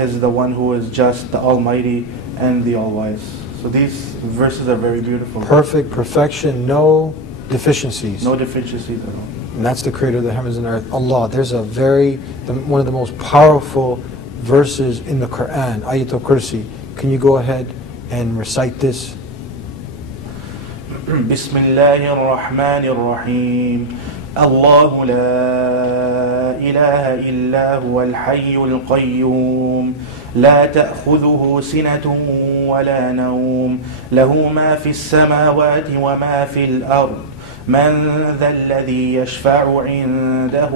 is the one who is just, the Almighty, and the All-Wise. So these verses are very beautiful. Perfect, perfection, no deficiencies. No deficiencies at all. And that's the creator of the heavens and earth. Allah, there's a one of the most powerful verses in the Quran, Ayatul Kursi. Can you go ahead and recite this? بسم الله الرحمن الرحيم الله لا إله إلا هو الحي القيوم لا تأخذه سنة ولا نوم له ما في السماوات وما في الأرض من ذا الذي يشفع عنده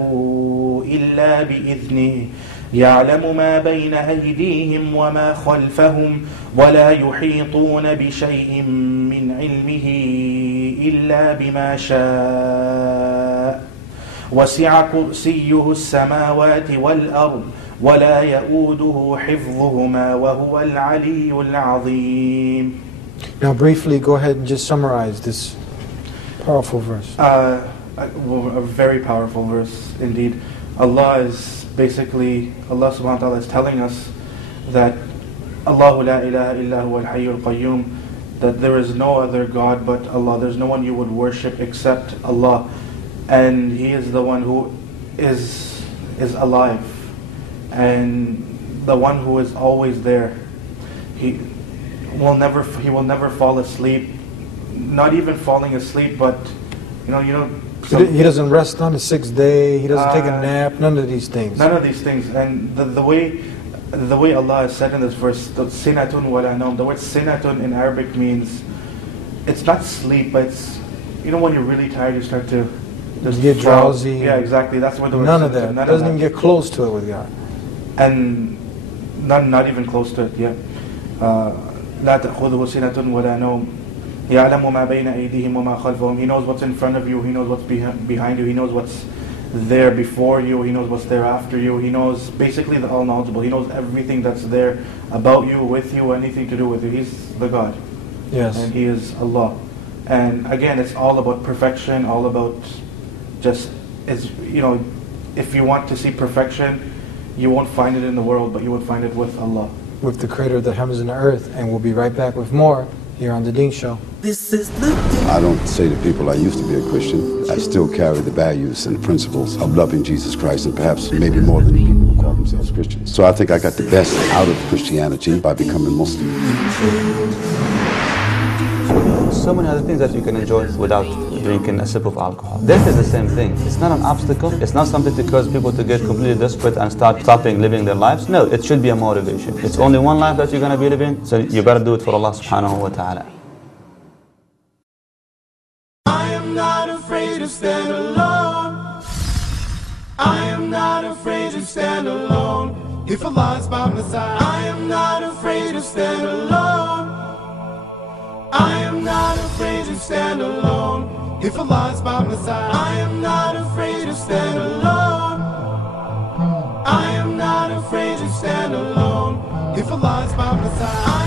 إلا بإذنه يعلم ما بين أيديهم وما خلفهم ولا يحيطون بشيء من علمه إلا بما شاء وسع كرسيه السماوات والأرض ولا يؤوده حفظهما وهو العلي العظيم. Now briefly go ahead and just summarize this powerful verse. A very powerful verse indeed. Allah subhanahu wa ta'ala is telling us that Allahu la ilaha illa huwa al-hayyul qayyum, that there is no other God but Allah. There's no one you would worship except Allah. And He is the one who is alive. And the one who is always there. He will never fall asleep. Not even falling asleep, but He doesn't rest on the sixth day. He doesn't take a nap. None of these things. None of these things. And the way Allah has said in this verse, sinatun wala nawm. The word sinatun in Arabic means it's not sleep, but it's when you're really tired, you start to just get drowsy. Yeah, exactly. That's what the word. None of that. Doesn't even get close to it with God. And not even close to it. Yeah. لا تأخذه سنة ولا نوم. يعلم ما بين أيديهم وما خلفهم. He knows what's in front of you. He knows what's behind you. He knows what's there before you. He knows what's there after you. He knows basically the all-knowledgeable. He knows everything that's there about you, with you, anything to do with you. He's the God. Yes. And He is Allah. And again, it's all about perfection. All about if you want to see perfection, you won't find it in the world, but you would find it with Allah. With the creator of the heavens and the earth. And we'll be right back with more here on the Deen Show. I don't say to people I used to be a Christian. I still carry the values and principles of loving Jesus Christ, and perhaps maybe more than people who call themselves Christians. So I think I got the best out of Christianity by becoming Muslim. So many other things that you can enjoy without drinking a sip of alcohol. Death is the same thing. It's not an obstacle. It's not something to cause people to get completely desperate and stopping living their lives. No, it should be a motivation. It's only one life that you're going to be living, so you better do it for Allah subhanahu wa ta'ala. I am not afraid to stand alone. I am not afraid to stand alone. If Allah is by my side, I am not afraid to stand alone. I am not afraid to stand alone. If Allah is by my side, I am not afraid to stand alone. I am not afraid to stand alone. If Allah is by my side.